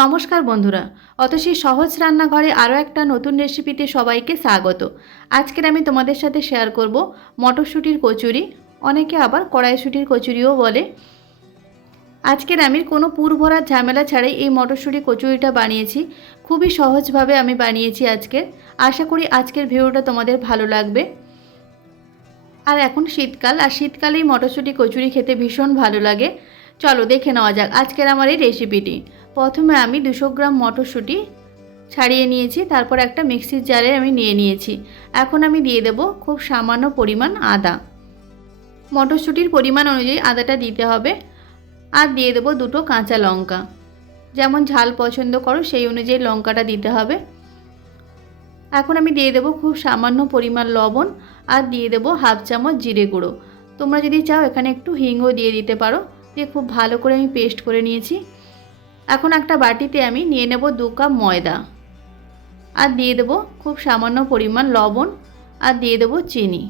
নমস্কার বন্ধুরা, অতসী সহজ রান্নাঘরে আরও একটা নতুন রেসিপিতে সবাইকে স্বাগত। আজকের আমি তোমাদের সাথে শেয়ার করব মটরশুঁটির কচুরি, অনেকে আবার কড়াইশুঁটির কচুরিও বলে। আজকের আমি কোনো পুর ভরার ঝামেলা ছাড়াই এই মটরশুঁটি কচুরিটা বানিয়েছি, খুবই সহজভাবে আমি বানিয়েছি আজকের। আশা করি আজকের ভিডিওটা তোমাদের ভালো লাগবে। আর এখন শীতকাল, আর শীতকালেই মটরশুঁটি কচুরি খেতে ভীষণ ভালো লাগে। চলো দেখে নেওয়া যাক আজকের আমার এই রেসিপিটি। প্রথমে আমি দুশো গ্রাম মটরশুঁটি ছাড়িয়ে নিয়েছি, তারপর একটা মিক্সির জারে আমি নিয়ে নিয়েছি। এখন আমি দিয়ে দেব খুব সামান্য পরিমাণ আদা। মটরশুঁটির পরিমাণ অনুযায়ী আদাটা দিতে হবে, আর দিয়ে দেবো দুটো কাঁচা লঙ্কা। যেমন ঝাল পছন্দ করো, সেই অনুযায়ী লঙ্কাটা দিতে হবে। এখন আমি দিয়ে দেবো খুব সামান্য পরিমাণ লবণ, আর দিয়ে দেবো হাফ চামচ জিরে গুঁড়ো। তোমরা যদি চাও এখানে একটু হিংও দিয়ে দিতে পারো, দিয়ে খুব ভালো করে আমি পেস্ট করে নিয়েছি। এখন একটা বাটিতে আমি নিয়ে নেব দু কাপ ময়দা আর দিয়ে দেবো খুব সামান্য পরিমাণ লবণ আর দিয়ে দেবো চিনি।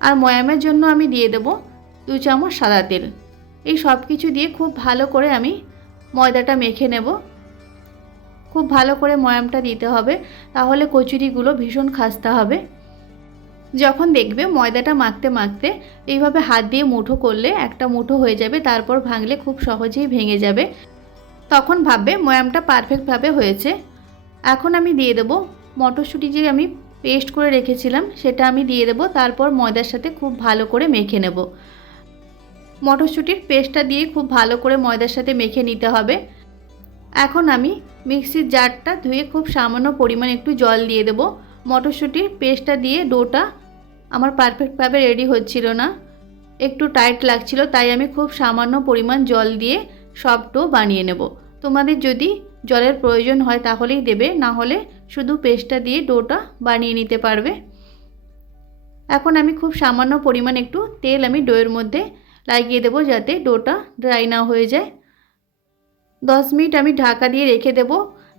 আর ময়ামের জন্য আমি দিয়ে দেবো দু চামচ সাদা তেল। এই সব কিছু দিয়ে খুব ভালো করে আমি ময়দাটা মেখে নেব। খুব ভালো করে ময়ামটা দিতে হবে, তাহলে কচুরিগুলো ভীষণ খাস্তা হবে। যখন দেখবে ময়দাটা মাখতে মাখতে এইভাবে হাত দিয়ে মুঠো করলে একটা মুঠো হয়ে যাবে, তারপর ভাঙলে খুব সহজেই ভেঙে যাবে। তখন ভাববে ময়ামটা পারফেক্টভাবে হয়েছে। এখন আমি দিয়ে দেবো মটরশুঁটি যে আমি পেস্ট করে রেখেছিলাম, সেটা আমি দিয়ে দেবো, তারপর ময়দার সাথে খুব ভালো করে মেখে নেব। মটরশুঁটির পেস্টটা দিয়ে খুব ভালো করে ময়দার সাথে মেখে নিতে হবে। এখন আমি মিক্সির জারটা ধুয়ে খুব সামান্য পরিমাণ একটু জল দিয়ে দেবো। মটরশুঁটির পেস্টটা দিয়ে ডোটা আমার পারফেক্টভাবে রেডি হচ্ছিল না। একটু টাইট লাগছিল, তাই আমি খুব সামান্য পরিমাণ জল দিয়ে সব ডো বানিয়ে নেব। তোমাদের যদি জলের প্রয়োজন হয় তাহলেই দেবে, না হলে শুধু পেস্টটা দিয়ে ডোটা বানিয়ে নিতে পারবে। এখন আমি খুব সামান্য পরিমাণ একটু তেল আমি ডোয়ের মধ্যে লাগিয়ে দেবো যাতে ডোটা ড্রাই না হয়ে যায়। দশ মিনিট আমি ঢাকা দিয়ে রেখে দেবো।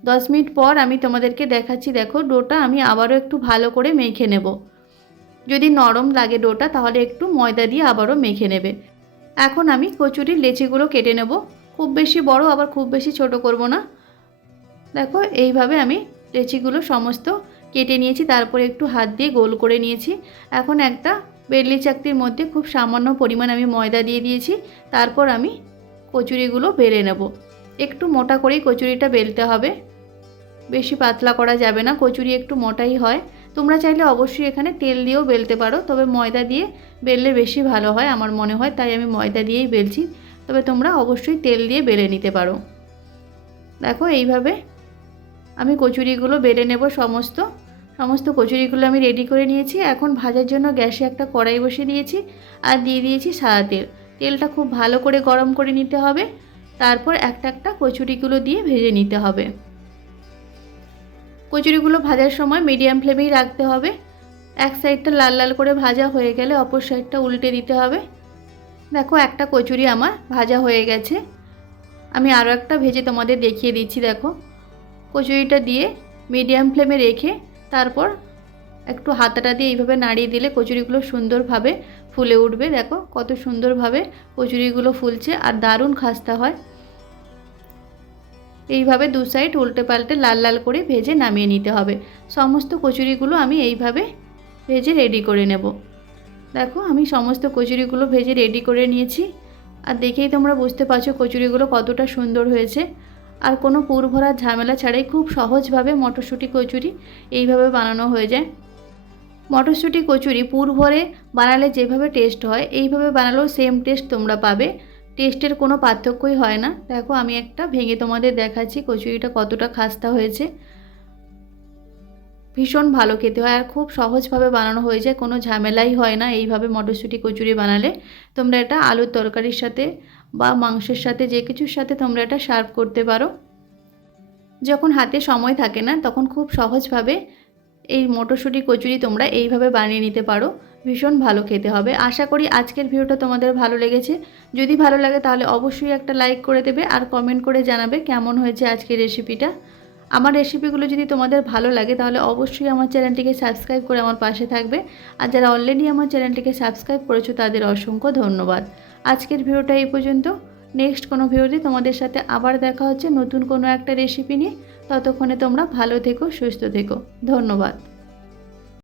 দশ মিনিট পর আমি তোমাদেরকে দেখাচ্ছি, দেখো ডোটা আমি আবারও একটু ভালো করে মেখে নেব। যদি নরম লাগে ডোটা, তাহলে একটু ময়দা দিয়ে আবারও মেখে নেবে। এখন আমি কচুরির লেচিগুলো কেটে নেব। খুব বেশি বড়, আবার খুব বেশি ছোট করব না। দেখো, এইভাবে আমি লেচিগুলো সমস্ত কেটে নিয়েছি। তারপরে একটু হাত দিয়ে গোল করে নিয়েছি। এখন একটা বেডলি চাকতির মধ্যে খুব সামান্য পরিমাণ আমি ময়দা দিয়ে দিয়েছি। তারপর আমি কচুরিগুলো বেলে নেব। একটু মোটা করেই কচুরিটা বেলতে হবে। বেশি পাতলা করা যাবে না। কচুরি একটু মোটাই হয়। তোমরা চাইলে অবশ্যই এখানে তেল দিয়েও বেলতে পারো, তবে ময়দা দিয়ে বেললে বেশি ভালো হয় আমার মনে হয়, তাই আমি ময়দা দিয়েই বেলছি। তবে তোমরা অবশ্যই তেল দিয়ে বেলে নিতে পারো। দেখো এইভাবে আমি কচুরিগুলো বেলে নেব সমস্ত। সমস্ত কচুরিগুলো আমি রেডি করে নিয়েছি। এখন ভাজার জন্য গ্যাসে একটা কড়াই বসিয়ে দিয়েছি আর দিয়ে দিয়েছি সাদা তেল। তেলটা খুব ভালো করে গরম করে নিতে হবে। তারপর একটা একটা কচুরিগুলো দিয়ে ভেজে নিতে হবে। কচুরিগুলো ভাজার সময় মিডিয়াম ফ্লেমেই রাখতে হবে। এক সাইডটা লাল লাল করে ভাজা হয়ে গেলে অপর সাইডটা উল্টে দিতে হবে। দেখো একটা কচুরি আমার ভাজা হয়ে গেছে। আমি আরও একটা ভেজে তোমাদের দেখিয়ে দিচ্ছি, দেখো। কচুরিটা দিয়ে মিডিয়াম ফ্লেমে রেখে তারপর একটু হাতাটা দিয়ে এইভাবে নাড়িয়ে দিলে কচুরিগুলো সুন্দরভাবে ফুলে উঠবে। দেখো কত সুন্দরভাবে কচুরিগুলো ফুলছে আর দারুণ খাস্তা হয়। এইভাবে দু সাইড উল্টে পাল্টে লাল লাল করে ভেজে নামিয়ে নিতে হবে। সমস্ত কচুরিগুলো আমি এইভাবে ভেজে রেডি করে নেব। দেখো, আমি সমস্ত কচুরিগুলো ভেজে রেডি করে নিয়েছি। আর দেখেই তোমরা বুঝতে পারছ কচুরিগুলো কতটা সুন্দর হয়েছে। আর কোনো পুর ভরার ঝামেলা ছাড়াই খুব সহজভাবে মটরশুঁটি কচুরি এইভাবে বানানো হয়ে যায়। মটরশুঁটি কচুরি পুর ভরে বানালে যেভাবে টেস্ট হয়, এইভাবে বানালেও সেম টেস্ট তোমরা পাবে। টেস্টের কোনো পার্থক্যই হয় না। দেখো, আমি একটা ভেঙে তোমাদের দেখাচ্ছি কচুরিটা কতটা খাস্তা হয়েছে। ভীষণ ভালো খেতে হয় আর খুব সহজভাবে বানানো হয়ে যায়, কোনো ঝামেলাই হয় না এইভাবে মটরশুঁটি কচুরি বানালে। তোমরা এটা আলুর তরকারির সাথে বা মাংসের সাথে যে কিছুর সাথে তোমরা এটা সার্ভ করতে পারো। যখন হাতে সময় থাকে না, তখন খুব সহজভাবে এই মটরশুঁটি কচুরি তোমরা এইভাবে বানিয়ে নিতে পারো। ভীষণ ভালো খেতে হবে। আশা করি আজকের ভিডিওটা তোমাদের ভালো লেগেছে। যদি ভালো লাগে তাহলে অবশ্যই একটা লাইক করে দেবে আর কমেন্ট করে জানাবে কেমন হয়েছে আজকের রেসিপিটা আমার রেসিপিগুলো যদি তোমাদের ভালো লাগে তাহলে অবশ্যই আমার চ্যানেলটিকে সাবস্ক্রাইব করে আমার পাশে থাকবে। আর যারা অলরেডি আমার চ্যানেলটিকে সাবস্ক্রাইব করেছ তাদের অসংখ্য ধন্যবাদ। আজকের ভিডিওটা এই পর্যন্ত। নেক্সট কোনো ভিডিওতে তোমাদের সাথে আবার দেখা হচ্ছে নতুন কোনো একটা রেসিপি নিয়ে। ততক্ষণে তোমরা ভালো থেকো, সুস্থ থেকো। ধন্যবাদ।